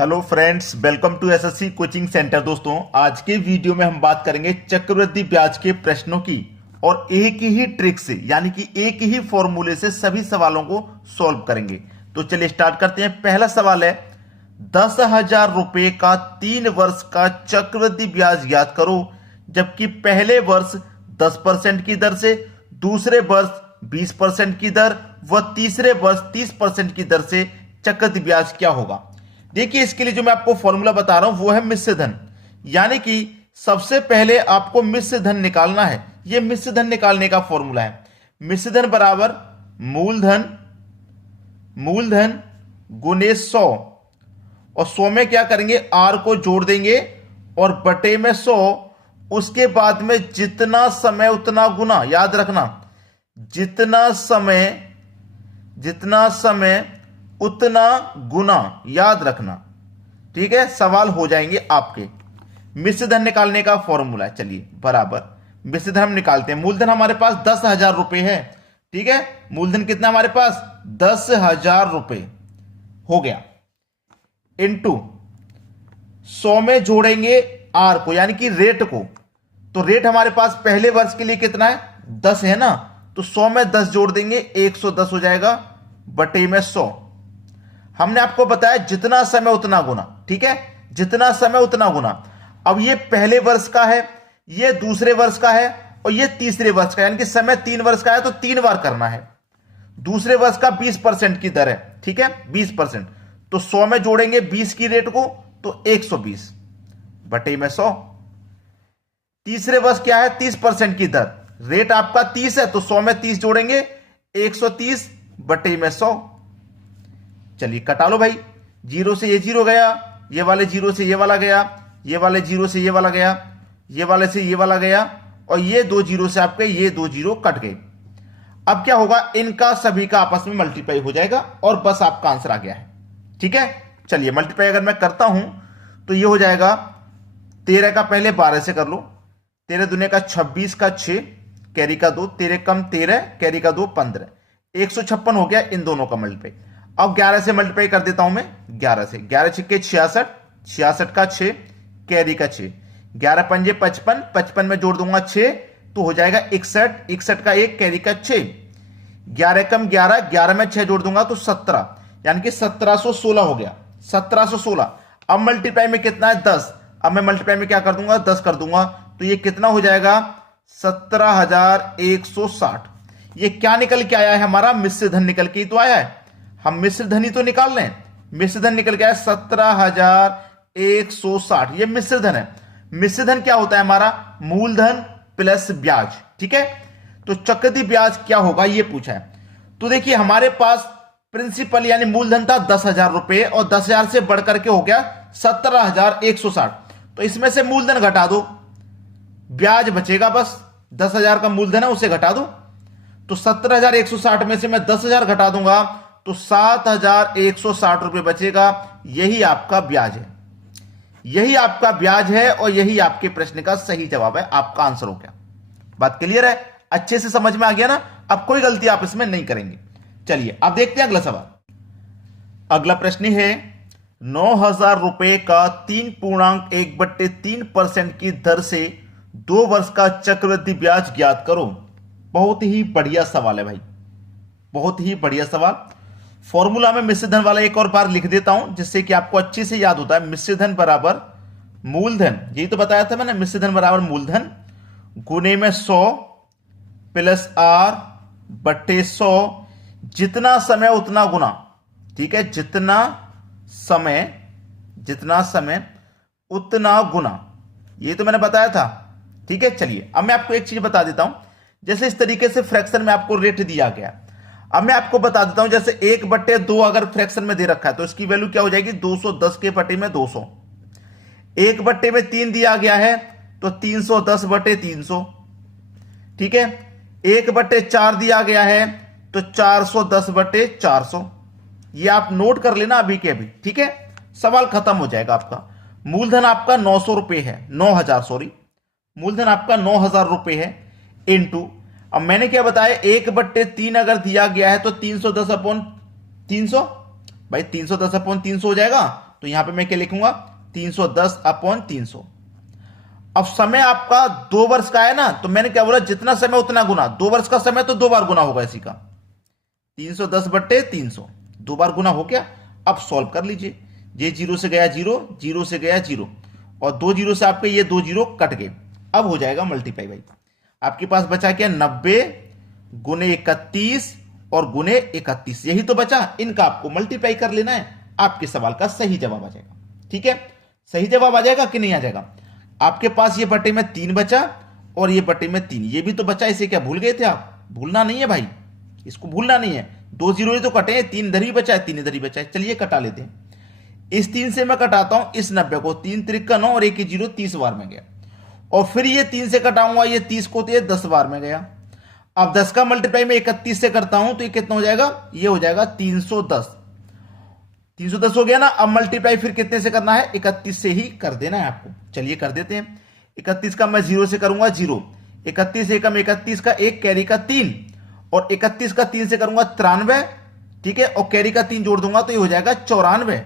Hello friends, welcome to SSC coaching centre. दोस्तों, आज के वीडियो में हम बात करेंगे चक्रवृद्धि ब्याज के प्रश्नों की और एक ही ट्रिक से यानी कि एक ही फॉर्मूले से सभी सवालों को सॉल्व करेंगे। तो चलिए स्टार्ट करते हैं। पहला सवाल है, 10,000 रुपए का 3 वर्ष का चक्रवृद्धि ब्याज ज्ञात करो, जबकि पहले वर्ष 10% की दर से, दूसरे वर्ष 20% की दर व तीसरे वर्ष 30% की दर से चक्रवृद्धि ब्याज क्या होगा। देखिए, इसके लिए जो मैं आपको फॉर्मूला बता रहा हूं वो है मिश्र धन, यानी कि सबसे पहले आपको मिश्र धन निकालना है। यह मिश्र धन निकालने का फॉर्मूला है। मिश्र धन बराबर मूलधन गुने 100, और 100 में क्या करेंगे, आर को जोड़ देंगे और बटे में 100, उसके बाद में जितना समय उतना गुना। याद रखना, जितना समय उतना गुना, याद रखना। ठीक है, सवाल हो जाएंगे आपके। मिश्र धन निकालने का फॉर्मूला है। चलिए, बराबर मिश्र धन हम निकालते हैं। मूलधन हमारे पास 10,000 रुपए है। ठीक है, मूलधन कितना हमारे पास, 10,000 रुपए हो गया। इनटू 100 में जोड़ेंगे आर को यानी कि रेट को। तो रेट हमारे पास पहले वर्ष के लिए कितना है, 10 है ना, तो 100 में 10 जोड़ देंगे, 110 हो जाएगा, बटे में 100। हमने आपको बताया जितना समय उतना गुना। ठीक है, जितना समय उतना गुना। अब ये पहले वर्ष का है, ये दूसरे वर्ष का है और ये तीसरे वर्ष का है, यानी कि समय 3 वर्ष का है तो 3 बार करना है। दूसरे वर्ष का 20% की दर है। ठीक है, 20%, तो 100 में जोड़ेंगे 20 की रेट को तो 120 बटे में 100। तीसरे वर्ष क्या है, 30% की दर, रेट आपका 30 है तो 100 में 30 जोड़ेंगे, 130 बटे में 100। चलिए कटा लो भाई, जीरो से ये जीरो गया, ये वाले जीरो से ये वाला गया, ये वाले जीरो से ये वाला गया, ये वाले से ये वाला गया, और ये 2 जीरो से आपके ये 2 जीरो कट गए। अब क्या होगा, इनका सभी का आपस में मल्टीप्लाई हो जाएगा और बस आपका आंसर आ गया है। ठीक है, चलिए मल्टीप्लाई अगर मैं करता हूं तो ये हो जाएगा 13 का पहले 12 से कर लो, 13 दूने का 26 का 6 कैरी का 2, 13 कम 13 कैरी का 2 15, 156 हो गया इन दोनों का मल्टीप्लाई। अब 11 से मल्टीप्लाई कर देता हूं मैं, 11 से, 11 छिक्के 66, 66 का 6 कैरी का 6, 11 पंजे 55, 55 में जोड़ दूंगा 6 तो हो जाएगा 61, 61 का 1 कैरी का 6, 11 कम 11, 11 में 6 जोड़ दूंगा तो 17, यानी कि 1716 हो गया, 1716। अब मल्टीप्लाई में कितना है, 10। अब मैं मल्टीप्लाई में क्या कर दूंगा, 10 कर दूंगा, तो ये कितना हो जाएगा, 17,160। ये क्या निकल के आया है, हमारा मिश्र धन निकल के ही तो आया है। हम मिश्र धन ही तो निकाल रहे हैं, मिश्र धन निकल गया 17,160। ये मिश्र धन है। मिश्र धन क्या होता है, हमारा मूलधन प्लस ब्याज। ठीक है, तो चक्रवृद्धि ब्याज क्या होगा ये पूछा है। तो देखिए, हमारे पास प्रिंसिपल यानी मूलधन था 10,000 रुपए और 10,000 से बढ़कर के हो गया 17,160। तो इसमें से मूलधन घटा दो, ब्याज बचेगा, बस 10,000 का मूलधन है उसे घटा दो। तो 17,160 में से मैं 10,000 घटा दूंगा तो 7,160 रुपए बचेगा। यही आपका ब्याज है, यही आपका ब्याज है और यही आपके प्रश्न का सही जवाब है, आपका आंसर हो गया। बात क्लियर है, अच्छे से समझ में आ गया ना। अब कोई गलती आप इसमें नहीं करेंगे। चलिए अब देखते हैं अगला सवाल। अगला प्रश्न है, 9,000 रुपए का 3.1/3% की दर से 2 वर्ष का चक्रवृद्धि ब्याज ज्ञात करो। बहुत ही बढ़िया सवाल है भाई, बहुत ही बढ़िया सवाल। फॉर्मूला में मिश्र धन वाला एक और बार लिख देता हूं जिससे कि आपको अच्छे से याद होता है। मिश्र धन बराबर मूलधन, यही तो बताया था मैंने, मिश्र धन बराबर मूलधन गुने में 100 प्लस आर बटे 100, जितना समय उतना गुना। ठीक है, जितना समय उतना गुना, ये तो मैंने बताया था। ठीक है, चलिए अब मैं आपको एक चीज बता देता हूं। जैसे इस तरीके से फ्रैक्शन में आपको रेट दिया गया, अब मैं आपको बता देता हूं, जैसे 1/2 अगर फ्रैक्शन में दे रखा है तो इसकी वैल्यू क्या हो जाएगी, 210 के बटे में 200। 1/3 दिया गया है तो 310 बटे 300। ठीक है, 1/4 दिया गया है तो 410 बटे 400। ये आप नोट कर लेना अभी के अभी। ठीक है, सवाल खत्म हो जाएगा आपका। मूलधन आपका 900 रुपए है, 9,000 सॉरी, मूलधन आपका 9,000 रुपए है इनटू, अब मैंने क्या बताया, 1/3 अगर दिया गया है तो 310/300, भाई 310/300 हो जाएगा तो यहां पे मैं क्या लिखूंगा 310/300। अब समय आपका 2 वर्ष का है ना, तो मैंने क्या बोला, जितना समय उतना गुना। 2 वर्ष का समय तो 2 बार गुना होगा इसी का, 310/300 2 बार गुना हो गया। अब सॉल्व कर लीजिए, ये 0 से गया 0, 0 से गया 0, और 2 0 से आपके ये 2 0 कट गए। अब हो जाएगा मल्टीप्लाई भाई। आपके पास बचा क्या, 90 गुने 31 और गुने 31, यही तो बचा। इनका आपको मल्टीप्लाई कर लेना है, आपके सवाल का सही जवाब आ जाएगा। ठीक है, सही जवाब आ जाएगा कि नहीं आ जाएगा। आपके पास ये बटे में 3 बचा और ये बटे में 3, ये भी तो बचा। इसे क्या भूल गए थे आप? भूलना नहीं है भाई, इसको भूलना नहीं है। 2 0 ही तो कटे हैं, 3 इधर ही बचा है, 3 इधर ही बचा है। चलिए कटा लेते हैं। इस 3 से मैं कटाता हूं इस 90 को, 3 त्रिक 9 और 1 0, 30 बार में गया। और फिर ये 3 से कटाऊंगा ये 30 को, तो ये 10 बार में गया। अब 10 का मल्टीप्लाई में 31 से करता हूं तो ये कितना हो जाएगा, ये हो जाएगा 310। 310 हो गया ना। अब मल्टीप्लाई फिर कितने से करना है, 31 से ही कर देना है आपको। चलिए कर देते हैं। 31 का मैं 0 से करूंगा 0, 31 एकम 31 का 1, कैरी का 3, और 31 का 3 से करूंगा 93। ठीक है, और कैरी का 3 जोड़ दूंगा तो ये हो जाएगा 94।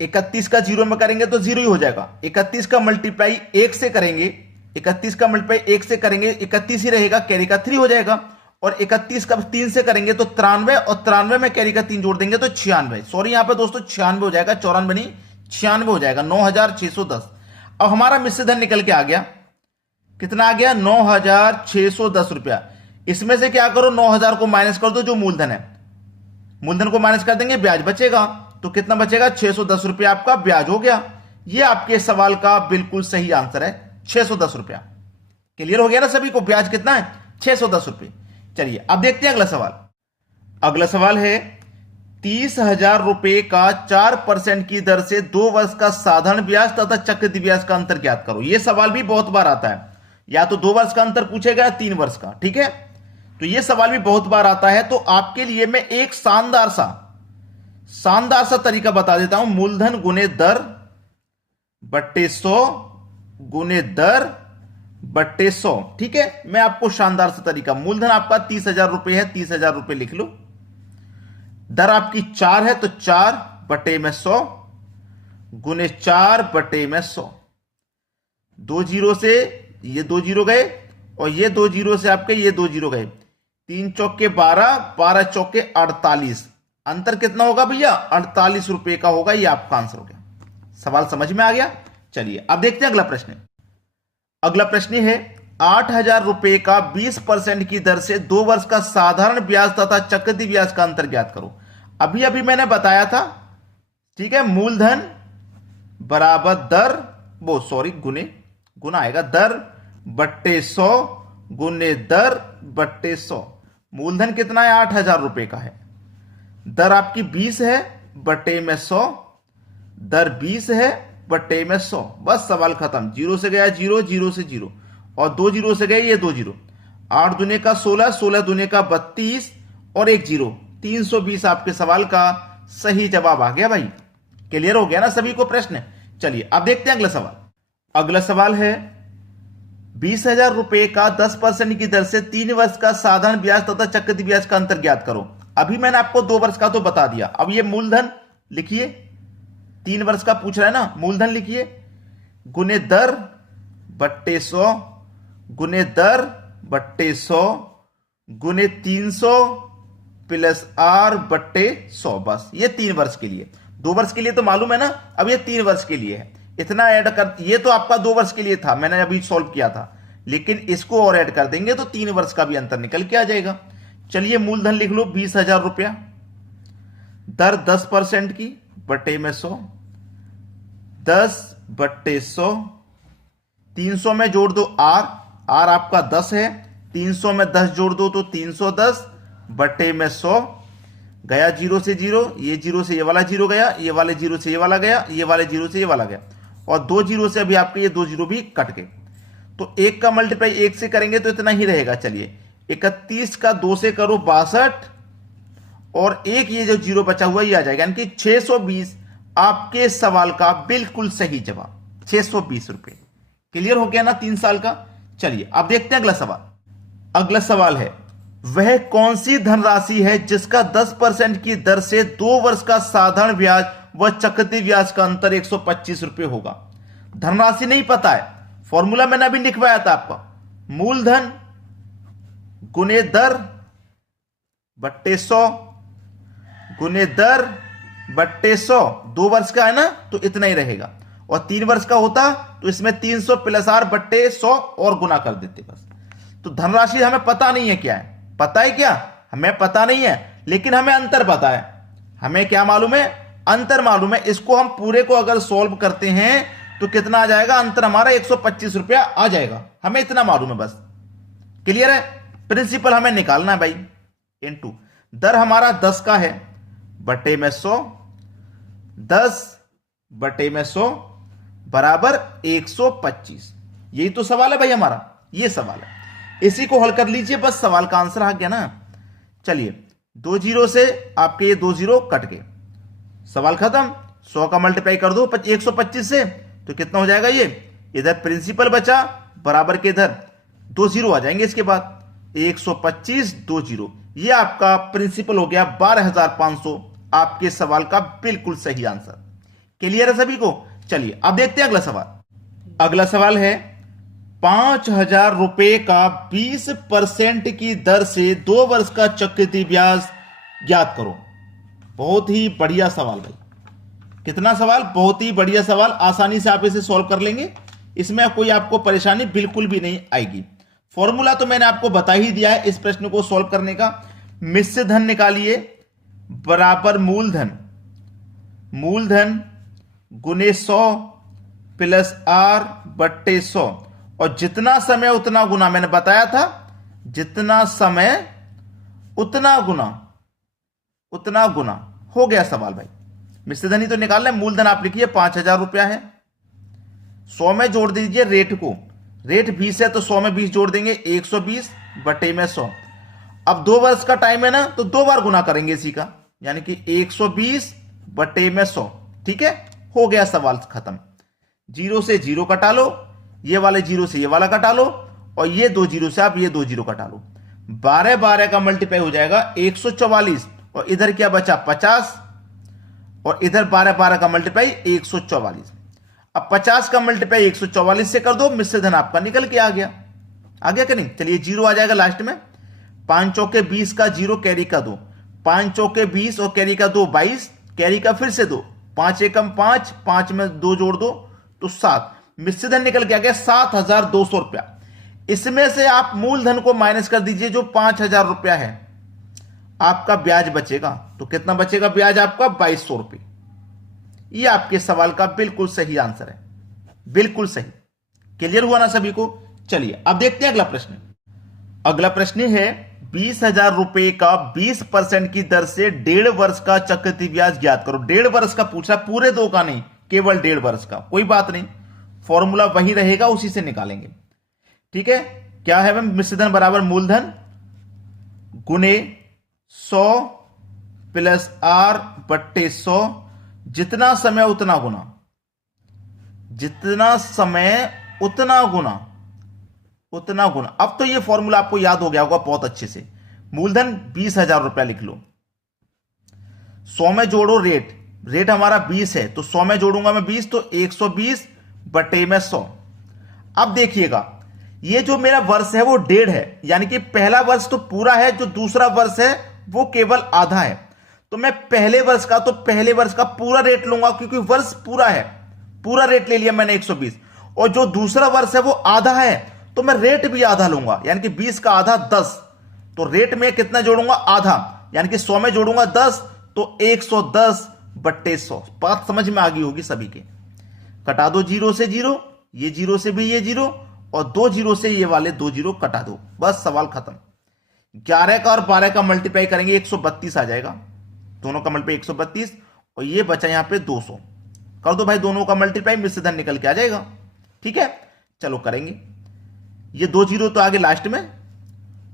31 का 0 में करेंगे तो 0 ही हो जाएगा। 31 का मल्टीप्लाई 1 से करेंगे, 31 का मल्टीप्लाई 1 से करेंगे 31 ही रहेगा, कैरी का 3 हो जाएगा। और 31 का 3 से करेंगे तो 93, और 93 में कैरी का 3 जोड़ देंगे तो 96। सॉरी यहां पे दोस्तों 96 हो जाएगा, 94 नहीं 96 हो जाएगा, 9610। अब हमारा मिश्र धन निकल के आ गया, कितना आ गया, 9610 रुपया। इसमें से क्या करो, 9000 को माइनस कर दो, जो मूलधन है, मूलधन को माइनस कर देंगे, ब्याज बचेगा। तो कितना बचेगा, 610 रुपया आपका ब्याज हो गया। यह आपके सवाल का बिल्कुल सही आंसर है, 610 रुपया। क्लियर हो गया ना सभी को, ब्याज कितना है, 610 रुपये। चलिए अब देखते हैं अगला सवाल। अगला सवाल है 30,000 रुपए का 4% की दर से 2 वर्ष का साधारण ब्याज तथा चक्रवृद्धि ब्याज का अंतर ज्ञात करो। यह सवाल भी बहुत बार आता है, या तो 2 वर्ष का अंतर पूछेगा या 3 वर्ष का। ठीक है, तो यह सवाल भी बहुत बार आता है। तो आपके लिए मैं एक शानदार सा तरीका बता देता हूं, मूलधन गुने दर बट्टे 100 गुने दर बट्टे 100। ठीक है, मैं आपको शानदार सा तरीका, मूलधन आपका 30,000 रुपए है, 30,000 रुपए लिख लो। दर आपकी 4 है तो 4 बटे में 100 गुने 4 बटे में 100। 2 0 से ये 2 0 गए, और ये 2 0 से आपके ये 2 0 गए। 3 चौके 12, 12 चौके 48। अंतर कितना होगा भैया, 48 रुपए का होगा। ये आपका आंसर हो गया। सवाल समझ में आ गया। चलिए अब देखते हैं अगला प्रश्न। अगला प्रश्न है 8,000 रुपए का 20% की दर से 2 वर्ष का साधारण ब्याज तथा चक्रवृद्धि ब्याज का अंतर ज्ञात करो। अभी अभी मैंने बताया था, ठीक है, मूलधन बराबर दर, गुना आएगा, दर बट्टे 100 गुने दर बट्टे 100। मूलधन कितना है, 8,000 रुपए का है। दर आपकी 20 है बट्टे में 100, दर 20 है बट्टे में 100। बस सवाल खत्म। 0 से गया 0, 0 से 0, और 2 0 से गए ये 2 0। 8 दूने का 16, 16 दूने का 32, और 1 0, 320 आपके सवाल का सही जवाब आ गया भाई। क्लियर हो गया ना सभी को प्रश्न। चलिए अब देखते हैं अगला सवाल। अगला सवाल है 20,000 रुपए का 10% की दर से 3 वर्ष का साधारण ब्याज तथा चक्रवृद्धि ब्याज का अंतर ज्ञात करो। अभी मैंने आपको 2 वर्ष का तो बता दिया। अब ये मूलधन लिखिए, 3 वर्ष का पूछ रहा है ना, मूलधन लिखिए, गुने दर बट्टे 100 गुने दर बट्टे 100 गुने 300 प्लस आर बट्टे 100। बस ये 3 वर्ष के लिए। 2 वर्ष के लिए तो मालूम है ना, अब ये 3 वर्ष के लिए है। इतना ऐड कर, ये तो आपका 2 वर्ष के लिए था, मैंने अभी सॉल्व किया था, लेकिन इसको और ऐड कर देंगे तो 3 वर्ष का भी अंतर निकल के आ जाएगा। चलिए मूलधन लिख लो 20,000 रुपया, दर 10% की बट्टे में 100, 10 बट्टे 100, 300 में जोड़ दो आर, आर आपका 10 है, 300 में 10 जोड़ दो तो 310 बट्टे में 100। गया 0 से 0, ये 0 से ये वाला 0 गया, ये वाले 0 से ये वाला गया, ये वाले 0 से ये वाला गया, और 2 0 से अभी आपके ये 2 0 भी कट गए। तो 1 का मल्टीप्लाई 1 से करेंगे तो इतना ही रहेगा। चलिए 31 का 2 से करो 62, और एक ये जो 0 बचा हुआ ये आ जाएगा, यानी कि 620 आपके सवाल का बिल्कुल सही जवाब, 620 रुपए। क्लियर हो गया ना 3 साल का। चलिए अब देखते हैं अगला सवाल। अगला सवाल है वह कौन सी धनराशि है जिसका 10% की दर से 2 वर्ष का साधारण ब्याज वह चक्रवृद्धि ब्याज का अंतर 125 रुपये होगा। धनराशि नहीं पता है, फॉर्मूला मैंने अभी लिखवाया था आपका, मूलधन गुने दर बट्टे 100 गुने दर बट्टे 100। 2 वर्ष का है ना तो इतना ही रहेगा, और 3 वर्ष का होता तो इसमें 300 प्लस आर बट्टे 100 और गुना कर देते बस। तो धनराशि हमें पता नहीं है क्या है, पता है क्या, हमें पता नहीं है, लेकिन हमें अंतर पता है। हमें क्या मालूम है, अंतर मालूम है। इसको हम पूरे को अगर सॉल्व करते हैं तो कितना आ जाएगा, अंतर हमारा 125 रुपया आ जाएगा, हमें इतना मालूम है बस। क्लियर है, प्रिंसिपल हमें निकालना है भाई। इनटू दर हमारा 10 का है, बटे में 100, 10 बटे में 100 बराबर 125। यही तो सवाल है भाई हमारा, ये सवाल है, इसी को हल कर लीजिए, बस सवाल का आंसर आ गया ना। चलिए 2 जीरो से आपके ये 2 जीरो कट गए, सवाल खत्म। 100 का मल्टीप्लाई कर दो 125 से तो कितना हो जाएगा, ये इधर प्रिंसिपल बचा बराबर के इधर 2 जीरो आ जाएंगे, इसके बाद 125 2 जीरो, ये आपका प्रिंसिपल हो गया 12,500, आपके सवाल का बिल्कुल सही आंसर। क्लियर है सभी को। चलिए अब देखते हैं अगला सवाल। अगला सवाल है 5,000 रुपए का 20% की दर से 2 वर्ष का चक्रवृद्धि ब्याज ज्ञात करो। बहुत ही बढ़िया सवाल भाई, कितना सवाल, बहुत ही बढ़िया सवाल, आसानी से आप इसे सॉल्व कर लेंगे, इसमें कोई आपको परेशानी बिल्कुल भी नहीं आएगी। फॉर्मूला तो मैंने आपको बता ही दिया है इस प्रश्न को सॉल्व करने का। मिश्र धन निकालिए बराबर मूलधन, मूलधन गुने 100 प्लस आर बट्टे 100, और जितना समय उतना गुना, मैंने बताया था जितना समय उतना गुना, उतना गुना। हो गया सवाल भाई, मिश्र धन ही तो निकालना है। मूलधन आप लिखिए 5,000 रुपया है, 100 में जोड़ दीजिए रेट को, रेट 20 है तो 100 में 20 जोड़ देंगे, 120 बटे में 100। अब 2 वर्ष का टाइम है ना तो 2 बार गुना करेंगे इसी का, यानी कि 120 बटे में 100। ठीक है, हो गया सवाल खत्म। 0 से 0 कटा लो, ये वाले 0 से ये वाला कटा लो, और ये 2 जीरो से आप ये 2 जीरो कटा लो। 12 12 का मल्टीप्लाई हो जाएगा 144, और इधर क्या बचा 50, और इधर 12 12 का मल्टीप्लाई 144। अब 50 का मल्टीप्लाई 144 से कर दो, मिश्र धन आपका निकल के आ गया। आ गया कि नहीं। चलिए 0 आ जाएगा लास्ट में, 5 चौके 20 का 0 कैरी का 2, 5 चौके 20 और कैरी का 2 22, कैरी का फिर से 2, 5 एकम 5, 5 में 2 जोड़ दो तो 7, मिश्र धन निकल के आ गया 7,200 रुपया। इसमें से आप मूलधन को माइनस कर दीजिए जो 5,000 रुपया है, आपका ब्याज बचेगा। तो कितना बचेगा ब्याज आपका, 2,200 रुपये। ये आपके सवाल का बिल्कुल सही आंसर है, बिल्कुल सही। क्लियर हुआ ना सभी को। चलिए अब देखते हैं अगला प्रश्न। अगला प्रश्न है 20,000 रुपए का 20% की दर से 1.5 वर्ष का चक्रवृद्धि ब्याज ज्ञात करो। 1.5 वर्ष का पूछा, पूरे 2 का नहीं, केवल 1.5 वर्ष का। कोई बात नहीं, फॉर्मूला वही रहेगा, उसी से निकालेंगे। ठीक है, क्या है मैम, मिश्र धन बराबर मूलधन गुने 100 प्लस आर बट्टे 100, जितना समय उतना गुना, जितना समय उतना गुना, उतना गुना। अब तो ये फॉर्मूला आपको याद हो गया होगा बहुत अच्छे से। मूलधन 20,000 रुपया लिख लो, 100 में जोड़ो रेट, रेट हमारा 20 है तो 100 में जोड़ूंगा मैं 20 तो 120 बटे में 100। अब देखिएगा ये जो मेरा वर्ष है वो 1.5 है, यानी कि पहला वर्ष तो पूरा है, जो दूसरा वर्ष है वो केवल आधा है। तो मैं पहले वर्ष का, तो पहले वर्ष का पूरा रेट लूंगा क्योंकि वर्ष पूरा है, पूरा रेट ले लिया मैंने 120, और जो दूसरा वर्ष है वो आधा है तो मैं रेट भी आधा लूंगा, यानी कि 20 का आधा 10, तो रेट में कितना जोड़ूंगा, आधा, यानी कि 100 में जोड़ूंगा 10 तो 110 बट्टे 100। बात समझ में आ गई होगी सभी के। कटा दो 0 से 0, ये 0 से भी ये 0, और 2 0 से ये वाले 2 0 कटा दो, बस सवाल खत्म। 11 का और 12 का मल्टीप्लाई करेंगे 132 आ जाएगा, दोनों का मल्टीप्लाई 132, और ये बचा यहां पे 200। कर दो भाई दोनों का मल्टीप्लाई, मिश्र धन निकल के आ जाएगा। ठीक है, चलो करेंगे। ये 2 0 तो आगे लास्ट में,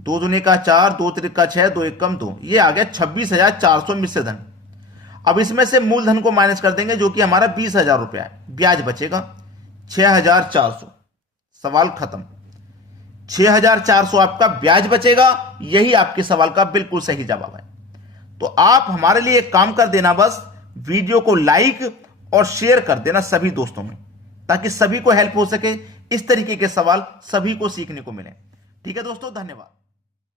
2 दूने का 4, 2 त्रिक का 6, 2 एक कम 2, ये आ गया 26,400 मिश्र धन। अब इसमें से मूलधन को माइनस कर देंगे जो कि हमारा 20,000 रुपया है, ब्याज बचेगा 6,400। सवाल खत्म। 6,400 आपका ब्याज बचेगा, यही आपके सवाल का बिल्कुल सही जवाब है। तो आप हमारे लिए एक काम कर देना, बस वीडियो को लाइक और शेयर कर देना सभी दोस्तों में, ताकि सभी को हेल्प हो सके, इस तरीके के सवाल सभी को सीखने को मिले। ठीक है दोस्तों, धन्यवाद।